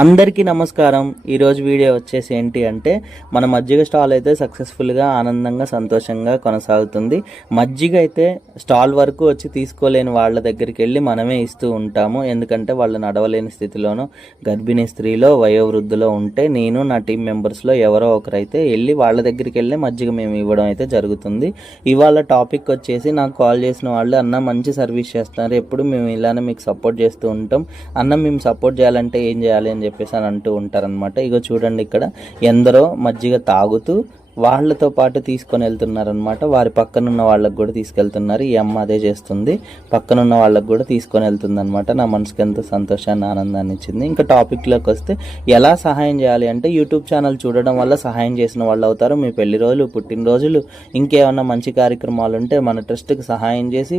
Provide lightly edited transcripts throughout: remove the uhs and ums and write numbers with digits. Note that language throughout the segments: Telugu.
అందరికీ నమస్కారం. ఈరోజు వీడియో వచ్చేసి ఏంటి అంటే మన మజ్జిగ స్టాల్ అయితే సక్సెస్ఫుల్గా ఆనందంగా సంతోషంగా కొనసాగుతుంది. మజ్జిగ అయితే స్టాల్ వరకు వచ్చి తీసుకోలేని వాళ్ళ దగ్గరికి వెళ్ళి మనమే ఇస్తూ ఉంటాము. ఎందుకంటే వాళ్ళు నడవలేని స్థితిలోనూ గర్భిణీ స్త్రీలో వయోవృద్ధులో ఉంటే నేను నా టీం మెంబర్స్లో ఎవరో ఒకరైతే వెళ్ళి వాళ్ళ దగ్గరికి వెళ్ళి మజ్జిగ మేము ఇవ్వడం అయితే జరుగుతుంది. ఇవాళ టాపిక్ వచ్చేసి నాకు కాల్ చేసిన వాళ్ళు, అన్న మంచి సర్వీస్ చేస్తున్నారు, ఎప్పుడు మేము ఇలానే మీకు సపోర్ట్ చేస్తూ ఉంటాం, అన్న మేము సపోర్ట్ చేయాలంటే ఏం చేయాలి అని చెప్పేసి అని అంటూ ఉంటారనమాట. ఇగో చూడండి, ఇక్కడ ఎందరో మజ్జిగ తాగుతూ వాళ్ళతో పాటు తీసుకొని వెళ్తున్నారనమాట. వారి పక్కనున్న వాళ్ళకు కూడా తీసుకెళ్తున్నారు. ఈ అమ్మ అదే చేస్తుంది, పక్కనున్న వాళ్ళకు కూడా తీసుకొని వెళ్తుంది అనమాట. నా మనసుకి ఎంతో సంతోషాన్ని ఆనందాన్ని ఇచ్చింది. ఇంకా టాపిక్లోకి వస్తే ఎలా సహాయం చేయాలి అంటే, యూట్యూబ్ ఛానల్ చూడడం వల్ల సహాయం చేసిన వాళ్ళు అవుతారు. మీ పెళ్లి రోజులు, పుట్టినరోజులు, ఇంకేమన్నా మంచి కార్యక్రమాలు ఉంటే మన ట్రస్ట్కి సహాయం చేసి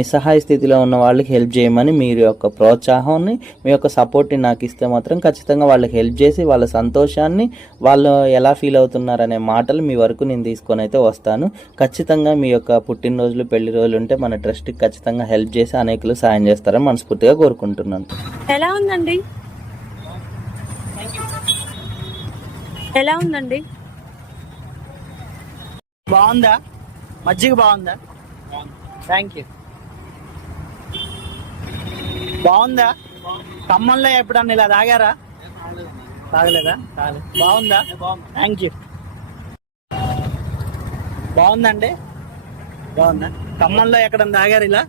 నిస్సహాయ స్థితిలో ఉన్న వాళ్ళకి హెల్ప్ చేయమని మీరు యొక్క ప్రోత్సాహాన్ని, మీ యొక్క సపోర్ట్ని నాకు ఇస్తే మాత్రం ఖచ్చితంగా వాళ్ళకి హెల్ప్ చేసి వాళ్ళ సంతోషాన్ని, వాళ్ళు ఎలా ఫీల్ అవుతున్నారనే మాటలు మీ వరకు నేను తీసుకొని అయితే వస్తాను. ఖచ్చితంగా మీ యొక్క పుట్టినరోజులు, పెళ్లి రోజులు ఉంటే మన ట్రస్ట్కి ఖచ్చితంగా హెల్ప్ చేసి అనేకులు సాయం చేస్తారని మనస్ఫూర్తిగా కోరుకుంటున్నాను. ఎలా ఉందండి? ఎలా ఉందండి? బాగుందా? మజ్జిగ బాగుందా? Thank you. బాగుందా? ఖమ్మంలో ఎప్పుడన్నా ఇలా తాగారా? తాగలేదా? బాగుందా? Thank you. బాగుందండి? బాగుందా? ఖమ్మంలో ఎక్కడన్నా తాగారు ఇలా?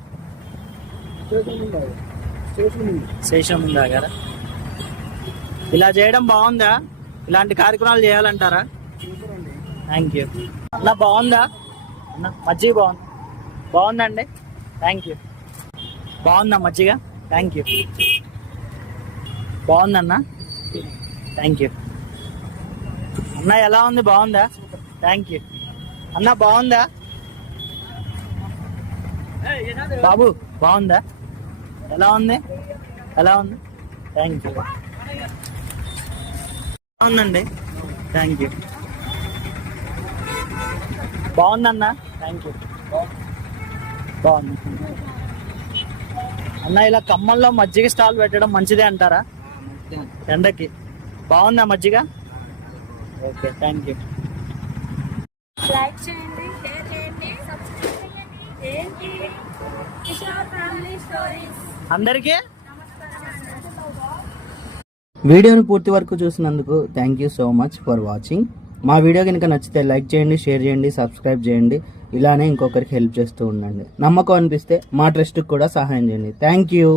స్టేషన్ ముందు తాగారా? ఇలా చేయడం బాగుందా? ఇలాంటి కార్యక్రమాలు చేయాలంటారా? Thank you. అన్న బాగుందా? అన్న మజ్జిగ బాగుంది. బాగుందండి? Thank you. బాగుందా మజ్జిగ? Thank you. బాగుందన్న? Thank you. అన్న ఎలా ఉంది? బాగుందా? Thank you. అన్న బాగుందా? బాబు బాగుందా? ఎలా ఉంది? ఎలా ఉంది? Thank you. బాగుందండి? Thank you. బాగుందన్న? Thank you. బాగుంది అన్న. ఇలా ఖమ్మంలో మజ్జిగ స్టాల్ పెట్టడం మంచిదే అంటారా? ఎండకి బాగుందా మజ్జిగ? Okay, thank you. లైక్ చేయండి, షేర్ చేయండి, సబ్స్క్రైబ్ చేయండి. కిషోర్ ఫ్యామిలీ స్టోరీస్ అందరికీ వీడియోని పూర్తి వరకు చూసినందుకు thank you so much for watching. మా వీడియో కనుక నచ్చితే లైక్ చేయండి, షేర్ చేయండి, సబ్స్క్రైబ్ చేయండి. ఇలానే ఇంకొకరికి హెల్ప్ చేస్తూ ఉండండి. నమ్మకం అనిపిస్తే మా ట్రస్ట్కి కూడా సహాయం చేయండి. Thank you.